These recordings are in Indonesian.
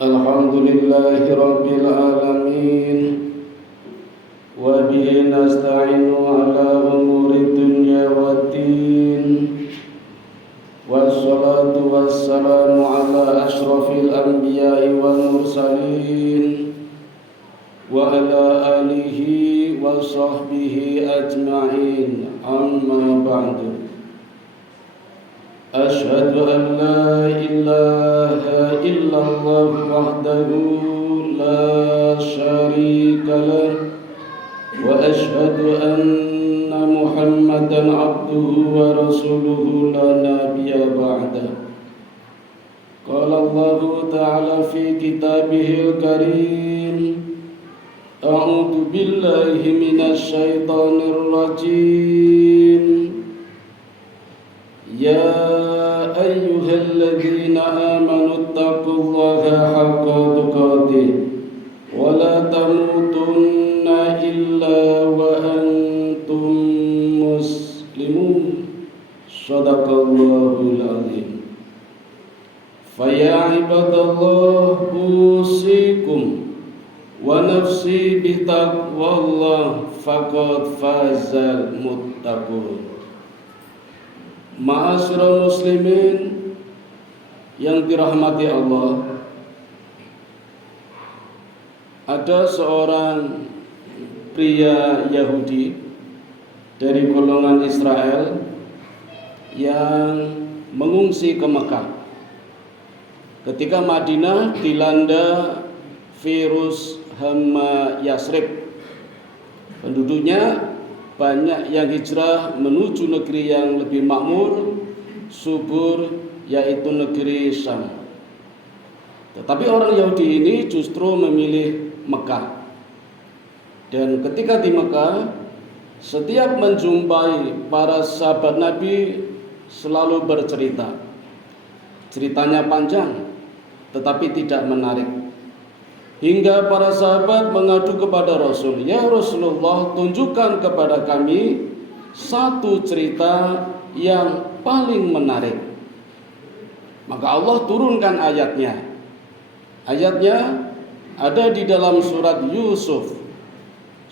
Alhamdulillahi Rabbil Alamin. Wa bihi nasta'inu ala umuri dunya waddin. Wassalatu wassalamu ala ashrafil anbiya'i wal mursalin. Wa ala alihi wa sahbihi ajma'in. Amma ba'du. أشهد أن لا إله إلا الله وحده لا شريك له وأشهد أن محمدا عبده ورسوله لا نبي بعده. قال الله تعالى في كتابه الكريم أعوذ بالله من الشيطان الرجيم يا أيها الذين آمنوا اتقوا الله حق تقاته ولا تموتن إلا وأنتم مسلمون صدق الله العظيم. فيا عباد الله أوصيكم ونفسي بتقوى الله فقد فاز المتقون. Ma'asyiral muslimin yang dirahmati Allah, ada seorang pria Yahudi dari golongan Israel yang mengungsi ke Mekah. Ketika Madinah dilanda virus hama Yasrib, penduduknya banyak yang hijrah menuju negeri yang lebih makmur, subur, yaitu negeri Syam. Tetapi orang Yahudi ini justru memilih Mekah. Dan ketika di Mekah, setiap menjumpai para sahabat Nabi selalu bercerita. Ceritanya panjang, tetapi tidak menarik. Hingga para sahabat mengadu kepada Rasul, "Ya Rasulullah, tunjukkan kepada kami satu cerita yang paling menarik." Maka Allah turunkan ayatnya. Ayatnya ada di dalam surat Yusuf,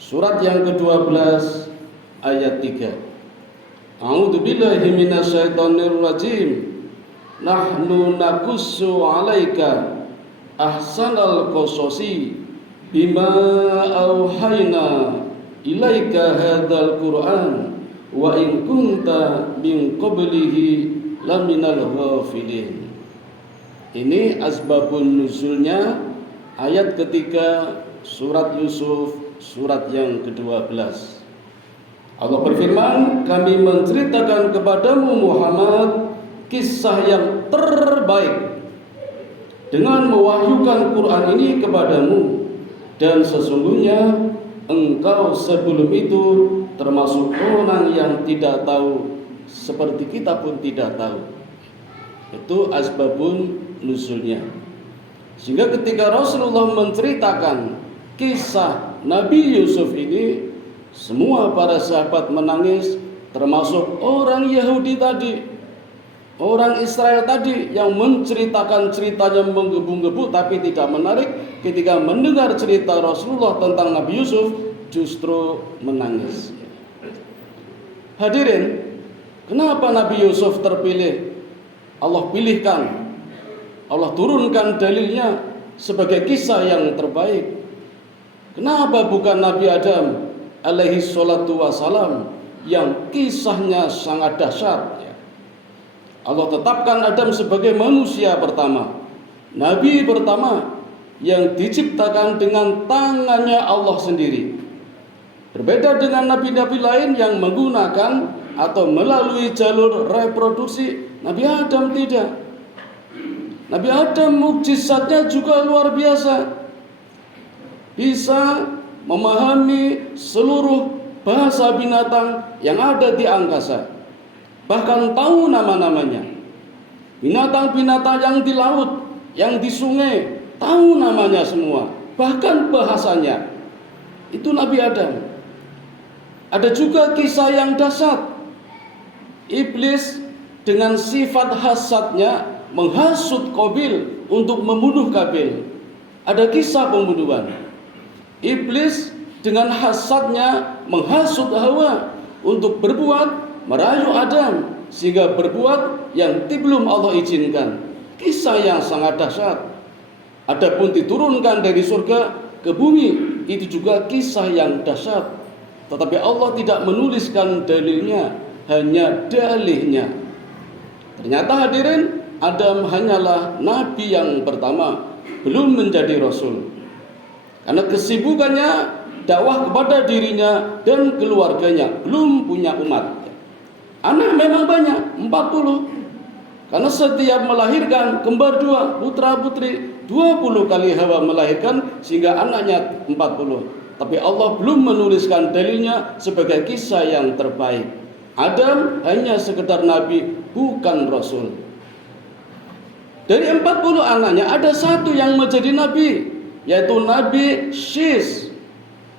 surat yang ke-12 ayat 3. A'udzu billahi minasyaitonir rajim. Nahnu naqussu 'alaika ahsanal qasasi bima auhayna ilaika hadzal qur'an wa in kunta min qablihi laminal ghafilin. Ini asbabun nuzulnya ayat ketiga surat Yusuf, surat yang ke-12. Allah berfirman, "Kami menceritakan kepadamu Muhammad kisah yang terbaik dengan mewahyukan Quran ini kepadamu, dan sesungguhnya engkau sebelum itu termasuk orang yang tidak tahu, seperti kita pun tidak tahu." Itu asbabun nuzulnya. Sehingga ketika Rasulullah menceritakan kisah Nabi Yusuf ini, semua para sahabat menangis, termasuk orang Yahudi tadi, orang Israel tadi yang menceritakan ceritanya menggebu-gebu tapi tidak menarik. Ketika mendengar cerita Rasulullah tentang Nabi Yusuf, justru menangis. Hadirin, kenapa Nabi Yusuf terpilih? Allah pilihkan, Allah turunkan dalilnya sebagai kisah yang terbaik. Kenapa bukan Nabi Adam alaihi salatu wassalam yang kisahnya sangat dahsyat? Allah tetapkan Adam sebagai manusia pertama, Nabi pertama yang diciptakan dengan tangannya Allah sendiri. Berbeda dengan nabi-nabi lain yang menggunakan atau melalui jalur reproduksi, Nabi Adam tidak. Nabi Adam mukjizatnya juga luar biasa. Bisa memahami seluruh bahasa binatang yang ada di angkasa. Bahkan tahu nama-namanya. Binatang-binatang yang di laut, yang di sungai, tahu namanya semua. Bahkan bahasanya. Itu Nabi Adam. Ada juga kisah yang dahsyat. Iblis dengan sifat hasadnya menghasut Qabil untuk membunuh Qabil. ada kisah pembunuhan. Iblis dengan hasadnya menghasut Hawa untuk merayu Adam sehingga berbuat yang belum Allah izinkan. Kisah yang sangat dahsyat. Adapun diturunkan dari surga ke bumi, itu juga kisah yang dahsyat. Tetapi Allah tidak menuliskan dalilnya, hanya dalihnya. Ternyata hadirin, Adam hanyalah nabi yang pertama, belum menjadi rasul. Karena kesibukannya dakwah kepada dirinya dan keluarganya, belum punya umat. Anak memang banyak, 40. Karena setiap melahirkan kembar 2, putra putri, 20 kali Hawa melahirkan sehingga anaknya 40. Tapi Allah belum menuliskan dalilnya sebagai kisah yang terbaik. Adam hanya sekedar nabi, bukan rasul. Dari 40 anaknya ada satu yang menjadi nabi, yaitu Nabi Syis.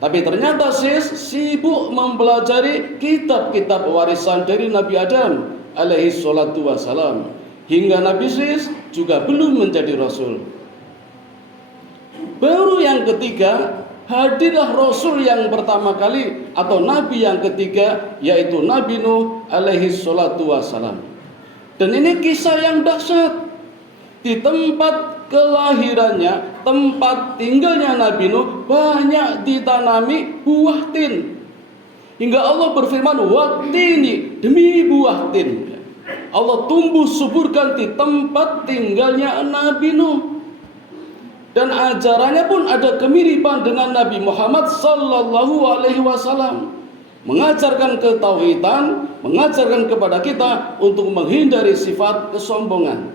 Tapi ternyata Syis sibuk mempelajari kitab-kitab warisan dari Nabi Adam alaihi salatu wassalam. Hingga Nabi Syis juga belum menjadi rasul. Baru yang ketiga, hadirlah rasul yang pertama kali atau nabi yang ketiga, yaitu Nabi Nuh alaihi salatu wassalam. Dan ini kisah yang dahsyat. Di tempat kelahirannya, tempat tinggalnya Nabi Nuh banyak ditanami buah tin. Hingga Allah berfirman, "Wattini," demi buah tin. Allah tumbuh suburkan di tempat tinggalnya Nabi Nuh. Dan ajarannya pun ada kemiripan dengan Nabi Muhammad sallallahu alaihi wasallam. Mengajarkan ketauhidan, mengajarkan kepada kita untuk menghindari sifat kesombongan.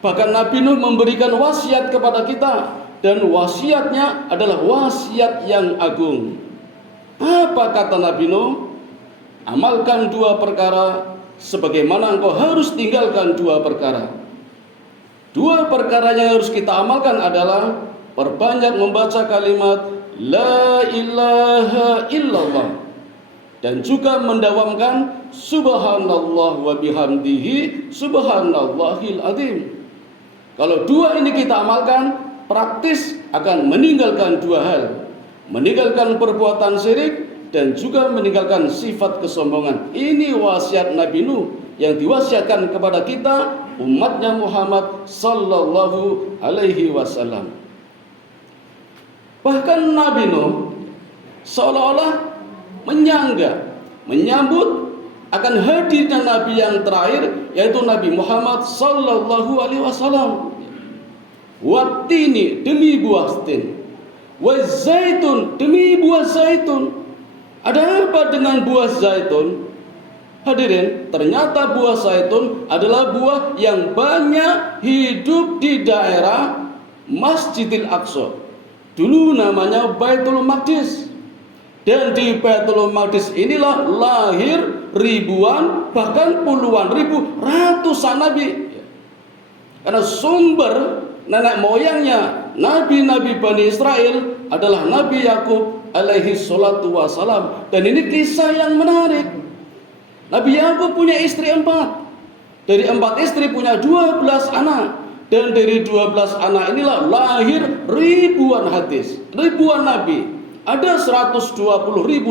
Bahkan Nabi Nuh memberikan wasiat kepada kita, dan wasiatnya adalah wasiat yang agung. Apa kata Nabi Nuh? Amalkan 2 perkara sebagaimana engkau harus tinggalkan 2 perkara. 2 perkara yang harus kita amalkan adalah perbanyak membaca kalimat La ilaha illallah, dan juga mendawamkan Subhanallah wa bihamdihi Subhanallahil azim. Kalau 2 ini kita amalkan, praktis akan meninggalkan 2 hal. Meninggalkan perbuatan syirik dan juga meninggalkan sifat kesombongan. Ini wasiat Nabi Nuh yang diwasiatkan kepada kita, umatnya Muhammad sallallahu alaihi wasallam. Bahkan Nabi Nuh seolah-olah menyambut akan hadirnya Nabi yang terakhir, yaitu Nabi Muhammad sallallahu alaihi wasallam. Wattini, demi buah tin. Wazaitun, demi buah zaitun. Ada apa dengan buah zaitun? Hadirin, ternyata buah zaitun adalah buah yang banyak hidup di daerah Masjidil Aqsa. Dulu namanya Baitul Maqdis. Dan di Baitul Maqdis inilah lahir ribuan, bahkan puluhan ribu, ratusan nabi. Karena sumber nenek moyangnya nabi-nabi Bani Israel adalah Nabi Yakub alaihi salatu wassalam. Dan ini kisah yang menarik. Nabi Yakub punya istri 4. Dari 4 istri punya 12 anak. Dan dari 12 anak inilah lahir ribuan hadis, ribuan nabi. Ada 120.000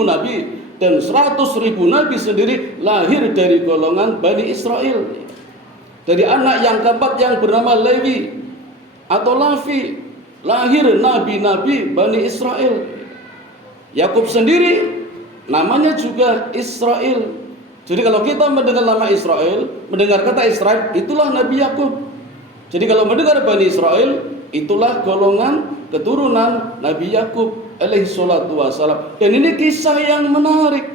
nabi, dan 100.000 nabi sendiri lahir dari golongan Bani Israel. Dari anak yang keempat yang bernama Lewi atau Lavi, lahir nabi-nabi Bani Israel. Yakub sendiri namanya juga Israel. Jadi kalau kita mendengar nama Israel, mendengar kata Israel, itulah Nabi Yakub. Jadi kalau mendengar Bani Israel, itulah golongan keturunan Nabi Yakub alaihi salatu wassalam. Dan ini kisah yang menarik.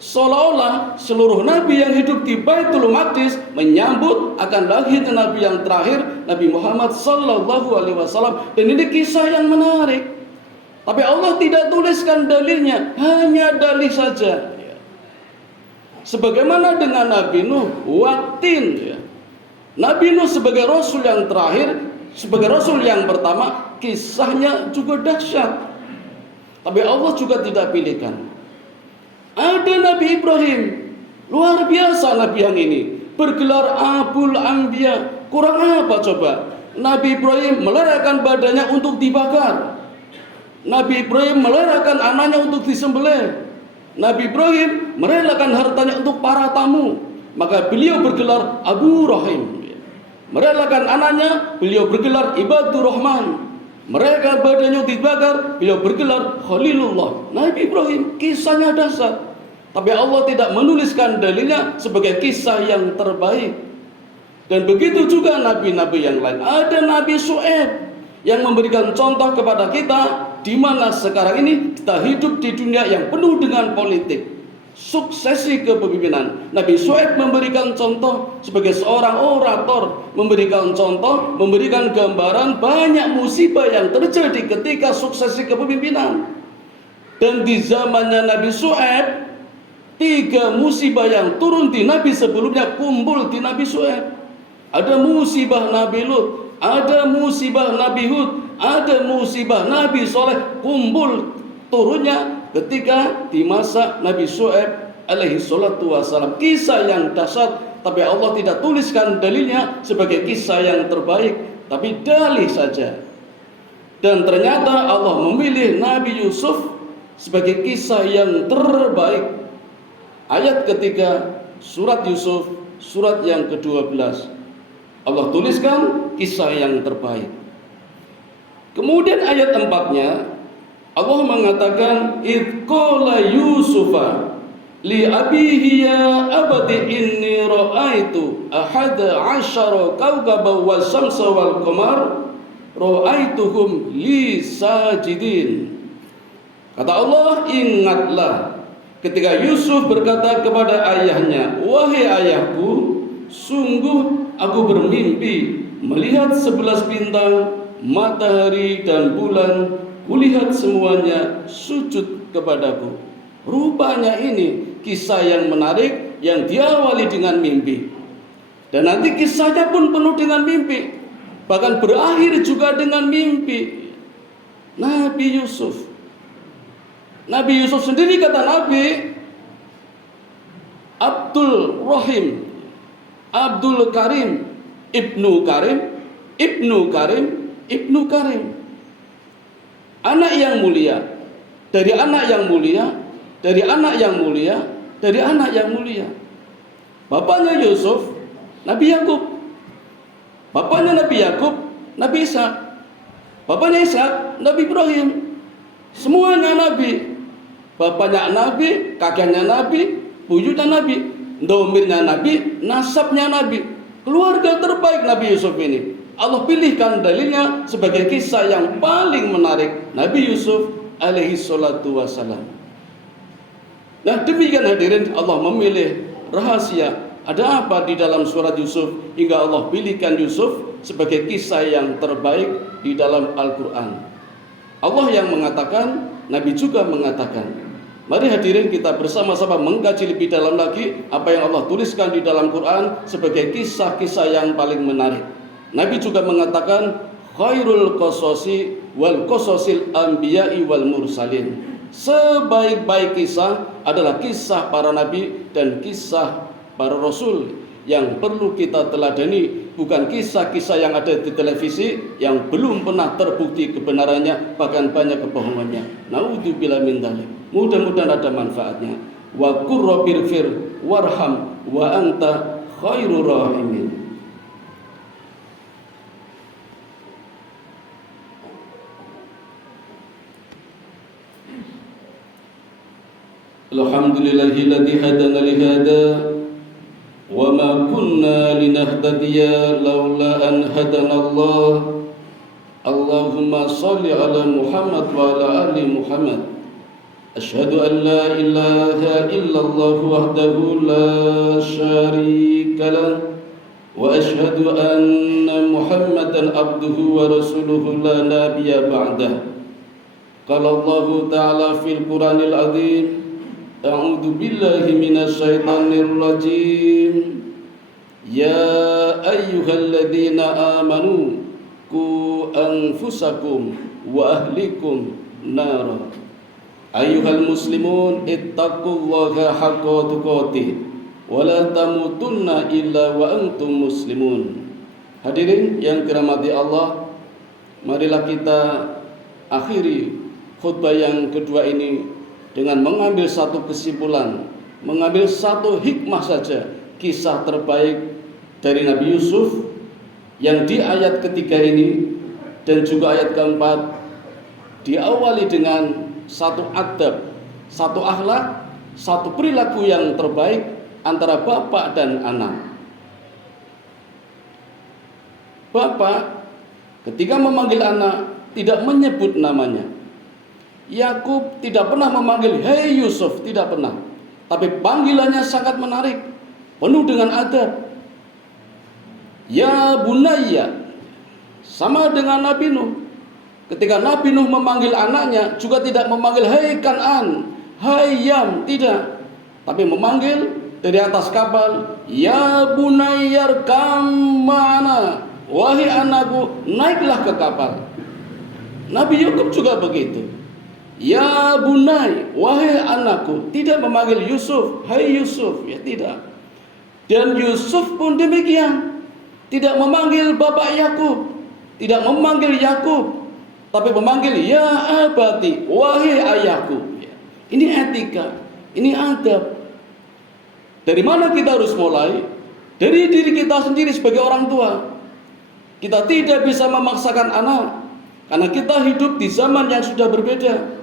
Seolah-olah seluruh nabi yang hidup di Baitul Maqdis menyambut akan lahirnya nabi yang terakhir, Nabi Muhammad sallallahu alaihi wasallam. Dan ini kisah yang menarik. Tapi Allah tidak tuliskan dalilnya, hanya dalih saja. Sebagaimana dengan Nabi Nuh, Watin. Nabi Nuh sebagai rasul yang terakhir, sebagai rasul yang pertama, kisahnya juga dahsyat. Tapi Allah juga tidak pilihkan. Ada Nabi Ibrahim, luar biasa nabi yang ini, bergelar Abul Anbiya. Kurang apa coba? Nabi Ibrahim meleraikan badannya untuk dibakar. Nabi Ibrahim merelakan anaknya untuk disembelih. Nabi Ibrahim merelakan hartanya untuk para tamu. Maka beliau bergelar Abu Rahim. Merelakan anaknya, beliau bergelar Ibadur Rahman. Mereka badannya dibakar, beliau bergelar Khalilullah. Nabi Ibrahim kisahnya dahsyat, tapi Allah tidak menuliskan dalilnya sebagai kisah yang terbaik. Dan begitu juga nabi-nabi yang lain. Ada Nabi Syuaib yang memberikan contoh kepada kita, di mana sekarang ini kita hidup di dunia yang penuh dengan politik, suksesi kepemimpinan. Nabi Syuaib memberikan contoh sebagai seorang orator, memberikan contoh, memberikan gambaran banyak musibah yang terjadi ketika suksesi kepemimpinan. Dan di zamannya Nabi Syuaib, 3 musibah yang turun di nabi sebelumnya kumpul di Nabi Syuaib. Ada musibah Nabi Lut, ada musibah Nabi Hud, ada musibah Nabi Soleh, kumpul turunnya ketika di masa Nabi Syuaib alaihi salatu wassalam. Kisah yang dahsyat, tapi Allah tidak tuliskan dalilnya sebagai kisah yang terbaik, tapi dalih saja. Dan ternyata Allah memilih Nabi Yusuf sebagai kisah yang terbaik. Ayat ketiga surat Yusuf, surat yang ke-12, Allah tuliskan kisah yang terbaik. Kemudian ayat 4-nya Allah mengatakan, "Idz qala Yusufa li abihi ya abati inni ra'aitu ahada 'asyara kawkaban wasyamsa wal qamar ra'aituhum li sajidin." Kata Allah, ingatlah ketika Yusuf berkata kepada ayahnya, "Wahai ayahku, sungguh aku bermimpi melihat 11 bintang, matahari dan bulan, kulihat semuanya sujud kepadaku." Rupanya ini kisah yang menarik yang diawali dengan mimpi. Dan nanti kisahnya pun penuh dengan mimpi, bahkan berakhir juga dengan mimpi. Nabi Yusuf sendiri, kata Nabi, Abdul Rahim, Abdul Karim, Ibnu Karim, Ibnu Karim, Ibnu Karim. Anak yang mulia, dari anak yang mulia, dari anak yang mulia, dari anak yang mulia. Bapaknya Yusuf, Nabi Yakub. Bapaknya Nabi Yakub, Nabi Ishak. Bapaknya Ishak, Nabi Ibrahim. Semuanya Nabi. Bapaknya Nabi, kakeknya Nabi, buyutnya Nabi, domirnya Nabi, nasabnya Nabi. Keluarga terbaik Nabi Yusuf ini, Allah pilihkan dalilnya sebagai kisah yang paling menarik, Nabi Yusuf alaihi salatu wassalam. Nah, demikian hadirin, Allah memilih rahasia. Ada apa di dalam surat Yusuf hingga Allah pilihkan Yusuf sebagai kisah yang terbaik di dalam Al-Quran? Allah yang mengatakan, Nabi juga mengatakan. Mari hadirin kita bersama-sama mengkaji lebih dalam lagi apa yang Allah tuliskan di dalam Quran sebagai kisah-kisah yang paling menarik. Nabi juga mengatakan, khairul qasasi wal qasasil anbiya'i wal mursalin. Sebaik-baik kisah adalah kisah para nabi dan kisah para rasul. Yang perlu kita teladani bukan kisah-kisah yang ada di televisi yang belum pernah terbukti kebenarannya, bahkan banyak kebohongannya. Naudzubillah min dzalik. Mudah-mudahan ada manfaatnya. Wa qur rabbirfir warham wa anta khairur rahimin. Alhamdulillahilladzi hadana li hada wa ma kunna linahtadiya laula an hadana Allah. Allahumma shalli ala Muhammad wa ala ali Muhammad. Asyhadu an la ilaha illallah wahdahu la syarika lah wa asyhadu anna Muhammadan abduhu wa rasuluhu la nabiyya ba'dah. Qala Allah ta'ala fil Qur'anil azim, a'udzu billahi minasy syaithanir rajim. Ya ayyuhalladzina amanu qu anfusakum wa ahlikum nara. Ayyuhal muslimun ittaqullaha haqqa tuqatih wa la tamutunna illa wa antum muslimun. Hadirin yang dirahmati Allah, marilah kita akhiri khutbah yang kedua ini dengan mengambil satu kesimpulan, mengambil satu hikmah saja, kisah terbaik dari Nabi Yusuf yang di ayat ketiga ini dan juga ayat keempat diawali dengan satu adab, satu akhlak, satu perilaku yang terbaik antara bapak dan anak. Bapak ketika memanggil anak tidak menyebut namanya. Yakub tidak pernah memanggil "Hei Yusuf", tidak pernah. Tapi panggilannya sangat menarik, penuh dengan adab. Ya Bunayya, sama dengan Nabi Nuh. Ketika Nabi Nuh memanggil anaknya juga tidak memanggil "Hei Kan'an", "Hai Yam", tidak. Tapi memanggil dari atas kapal, "Ya Bunayyar kam ma'ana", wahai anakku, naiklah ke kapal. Nabi Yakub juga begitu. Ya Bunai, wahai anakku, tidak memanggil Yusuf, "Hai Yusuf", ya tidak. Dan Yusuf pun demikian, tidak memanggil bapak Yakub, tidak memanggil Yakub, tapi memanggil "Ya abati", wahai ayahku. Ini etika, ini adab. Dari mana kita harus mulai? Dari diri kita sendiri sebagai orang tua. Kita tidak bisa memaksakan anak, karena kita hidup di zaman yang sudah berbeda.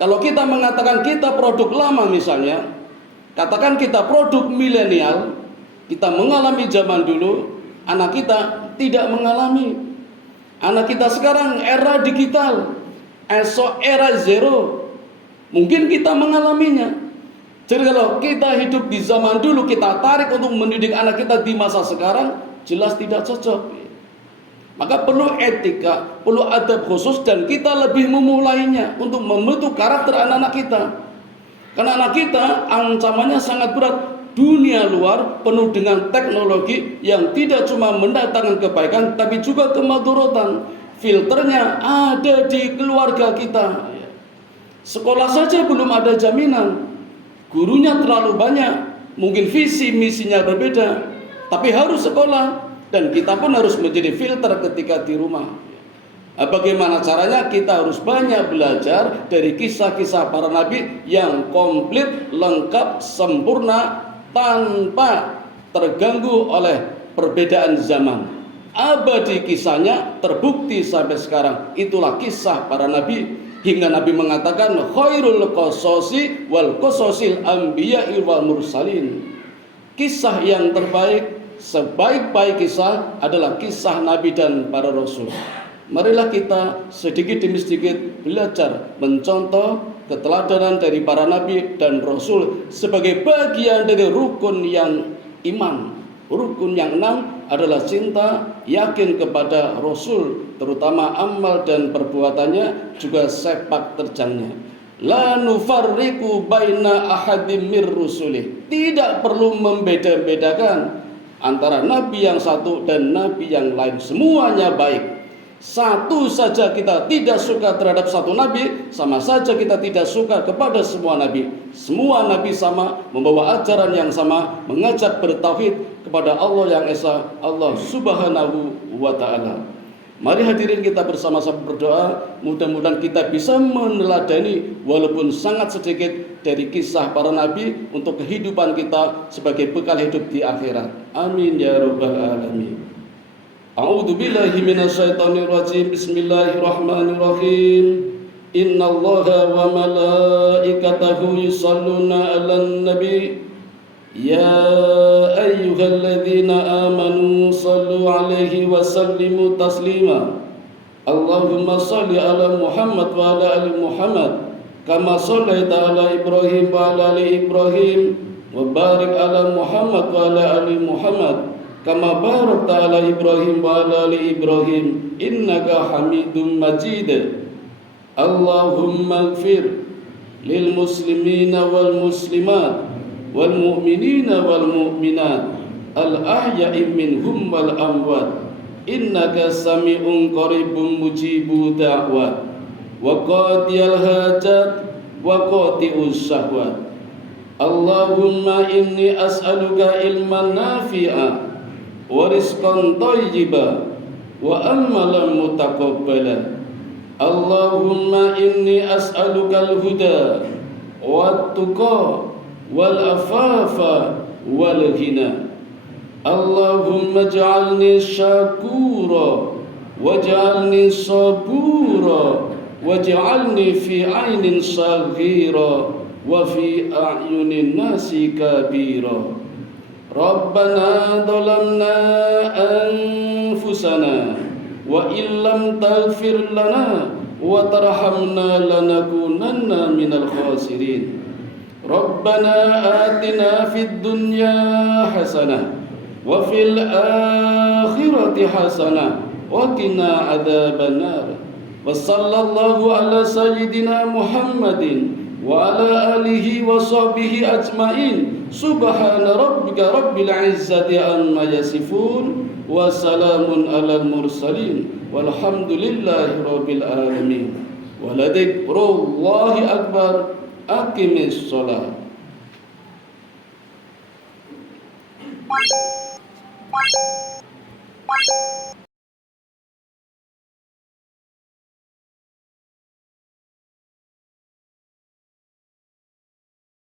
Kalau kita mengatakan kita produk lama misalnya, katakan kita produk milenial, kita mengalami zaman dulu, anak kita tidak mengalami. Anak kita sekarang era digital, esok era zero, mungkin kita mengalaminya. Jadi kalau kita hidup di zaman dulu, kita tarik untuk mendidik anak kita di masa sekarang, jelas tidak cocok. Maka perlu etika, perlu adab khusus, dan kita lebih memulainya untuk membentuk karakter anak-anak kita. Karena anak kita ancamannya sangat berat. Dunia luar penuh dengan teknologi yang tidak cuma mendatangkan kebaikan, tapi juga kemadharatan. Filternya ada di keluarga kita. Sekolah saja belum ada jaminan. Gurunya terlalu banyak, mungkin visi misinya berbeda, tapi harus sekolah. Dan kita pun harus menjadi filter ketika di rumah. Bagaimana caranya? Kita harus banyak belajar dari kisah-kisah para nabi yang komplit, lengkap, sempurna, tanpa terganggu oleh perbedaan zaman. Abadi kisahnya, terbukti sampai sekarang. Itulah kisah para nabi. Hingga Nabi mengatakan, "Khairul qasasi wal qasasil anbiya'i wal mursalin." Kisah yang terbaik, sebaik-baik kisah adalah kisah Nabi dan para Rasul. Marilah kita sedikit demi sedikit belajar mencontoh keteladanan dari para Nabi dan Rasul sebagai bagian dari rukun yang iman. Rukun yang 6 adalah cinta, yakin kepada Rasul, terutama amal dan perbuatannya, juga sepak terjangnya. La nufarriqu baina ahadim mir rusulih. Tidak perlu membeda-bedakan antara nabi yang satu dan nabi yang lain. Semuanya baik. Satu saja kita tidak suka terhadap satu nabi, sama saja kita tidak suka kepada semua nabi. Semua nabi sama, membawa ajaran yang sama, mengajak bertauhid kepada Allah yang Esa, Allah Subhanahu wa ta'ala. Mari hadirin kita bersama-sama berdoa, mudah-mudahan kita bisa meneladani walaupun sangat sedikit dari kisah para nabi untuk kehidupan kita sebagai bekal hidup di akhirat. Amin ya rabbal alamin. A'udzu billahi minasyaitonir rajim. Bismillahirrahmanirrahim. Innallaha wa malaikatahu yusholluna 'alan nabi. Ya ayyuhalladzina amanu shallu 'alaihi wa sallimu taslima. Allahumma shalli 'ala Muhammad wa 'ala ali Muhammad kama shallaita 'ala Ibrahim wa 'ala ali Ibrahim wa barik 'ala Muhammad wa 'ala ali Muhammad kama barakta 'ala Ibrahim wa 'ala ali Ibrahim innaka Hamidum Majid. Allahumma ighfir lil muslimina wal muslimat wal mu'minina wal mu'minat al ahya'i minhum wal amwat innaka sami'un qaribun mujibu da'wat wa qadiyal hajat wa qati'us syahwat. Allahumma inni as'aluka ilman nafi'a wa rizqan thayyiban wa amalan mutaqabbala. Allahumma inni as'aluka al-huda wat-tuqa wal afafa wal ghina. Allahumma ij'alni syakura waj'alni sabura waj'alni fi 'ainin saghira wa fi a'yunin nasi kabira. Rabbana dhalamna anfusana wa illam taghfir lana wa tarhamna lanakunanna minal khasirin. Rabbana atina fid dunya hasanah wa fil akhirati hasanah wa qina adzabannar. Wa sallallahu ala sayyidina Muhammadin wa ala alihi wa sahbihi ajmain. Subhana rabbika rabbil izzati amma yasifun wa salamun alal mursalin walhamdulillahi rabbil alamin. Wa ladhikrullahi akbar. Aqimis shalah.